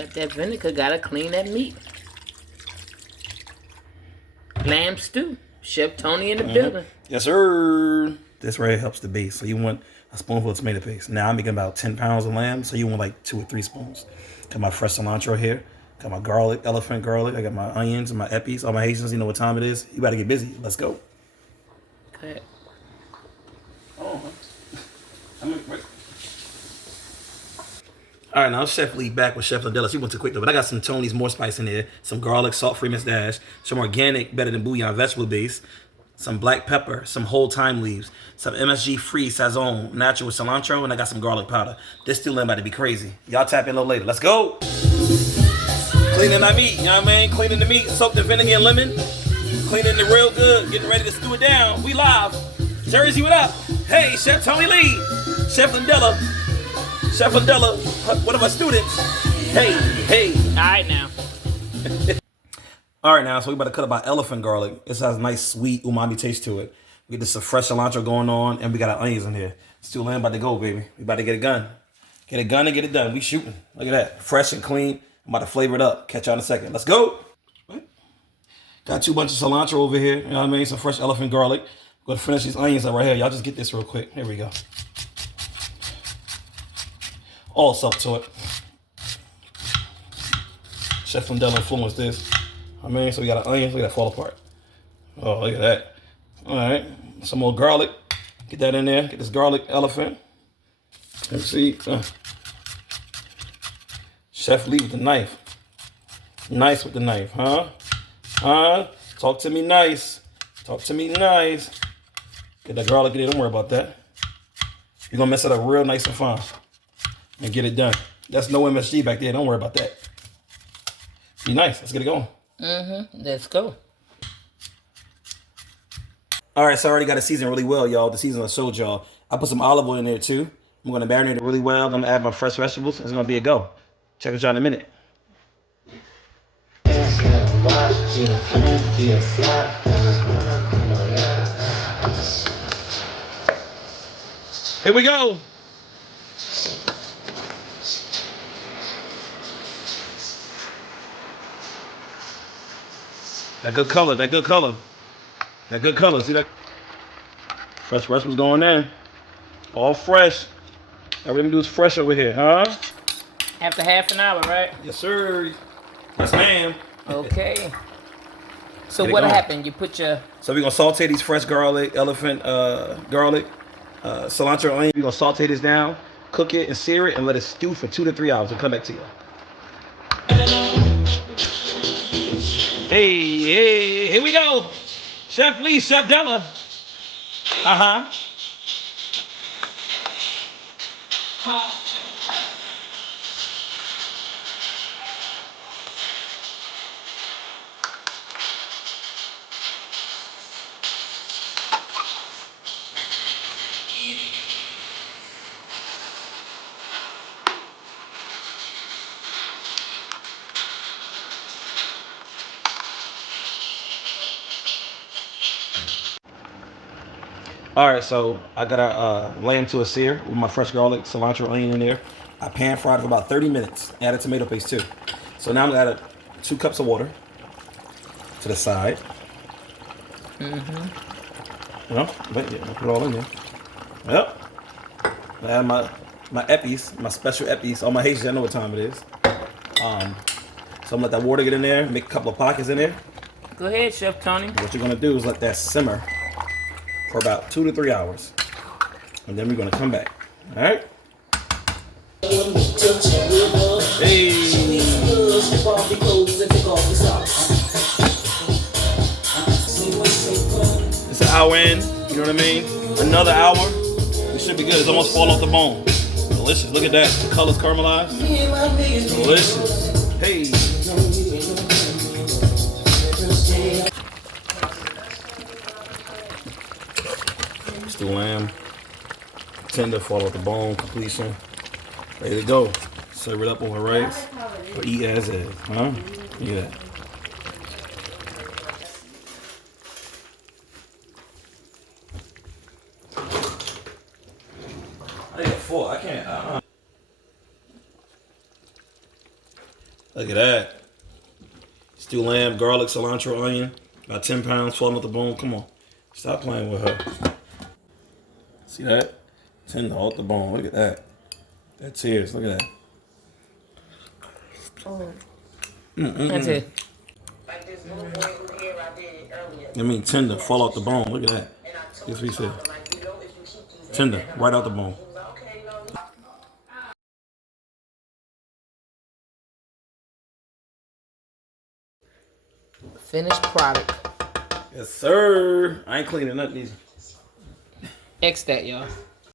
Got that vinegar, gotta clean that meat. Lamb stew. Chef Tony in the building. Yes, sir. This right here helps the base. So you want a spoonful of tomato paste. Now I'm making about 10 pounds of lamb, so you want like 2 or 3 spoons. Got my fresh cilantro here. Got my garlic, elephant garlic. I got my onions and my epis. All my Haitians, you know what time it is. You gotta get busy. Let's go. Okay. Oh, all right, now Chef Lee back with Chef Landella. She went too quick though, but I got some Tony's more spice in there, some garlic, salt-free Miss Dash, some organic, better than bouillon vegetable base, some black pepper, some whole thyme leaves, some MSG-free Sazon, natural with cilantro, and I got some garlic powder. This stew about to be crazy. Y'all tap in a little later. Let's go. Cleaning my meat, you know what I mean? Cleaning the meat, soaked in vinegar and lemon. Cleaning it real good, getting ready to stew it down. We live. Jersey, what up? Hey, Chef Tony Lee, Chef Landella. Chef Landella, one of our students. Hey. All right now. All right now, so we about to cut up our elephant garlic. This has a nice sweet umami taste to it. We get some fresh cilantro going on, and we got our onions in here. Stew lamb about to go, baby. We about to get a gun. Get a gun and get it done. We shooting. Look at that. Fresh and clean. I'm about to flavor it up. Catch y'all in a second. Let's go. Got 2 bunches of cilantro over here. You know what I mean? Some fresh elephant garlic. We're gonna finish these onions up right here. Y'all just get this real quick. Here we go. All salt to it. Chef Landella influenced this. I mean, so we got our onions. Look at that fall apart. Oh, look at that. All right. Some more garlic. Get that in there. Get this garlic elephant. Let's see. Chef Lee with the knife. Nice with the knife, huh? Huh? Talk to me nice. Talk to me nice. Get that garlic in there. Don't worry about that. You're going to mess it up real nice and fine. And get it done. That's no MSG back there. Don't worry about that. Be nice. Let's get it going. Let's go. All right, so I already got it seasoned really well, y'all. The season I showed y'all. I put some olive oil in there, too. I'm going to marinate it really well. I'm going to add my fresh vegetables. It's going to be a go. Check it out in a minute. Here we go. That good color, that good color. That good color, see that? Fresh vegetables going in. All fresh. Everything we do is fresh over here, huh? After half an hour, right? Yes, sir. Yes, ma'am. Okay. So Get it what going. happened? You put your... So we're gonna saute these fresh garlic, elephant garlic, cilantro, onion. We're gonna saute this down, cook it and sear it, and let it stew for 2 to 3 hours. We'll come back to you. Hey, here we go. Chef Lee, Chef Della. All right, so I got a lamb to a sear with my fresh garlic, cilantro, onion in there. I pan fried it for about 30 minutes. Added tomato paste too. So now I'm gonna add 2 cups of water to the side. You know, but yeah, I'll put it all in there. Yep. I add my epis, my special epis. All my Haitians, I know what time it is. So I'm gonna let that water get in there. Make a couple of pockets in there. Go ahead, Chef Tony. What you're gonna do is let that simmer for about 2 to 3 hours, and then we're gonna come back. All right. Hey. It's an hour in. You know what I mean? Another hour. We should be good. It's almost fall off the bone. Delicious. Look at that. The color's caramelized. Delicious. Hey. The lamb, tender, fall off the bone, completion. Ready to go. Serve it up on the rice or eat as is, huh? Yeah. I need a fork. I can't. Look at that. Stew lamb, garlic, cilantro, onion. About 10 pounds, falling off the bone. Come on. Stop playing with her. See that? Tender off the bone. Look at that. That tears. Look at that. That's it. Like this little boy who here I did earlier. I mean, tender, fall off the bone. Look at that. And I told Guess what he said? like, you know, if you keep these Tender, right out the bone. he was like, okay, no. Finished product. Yes, sir. I ain't cleaning up these. X that, y'all.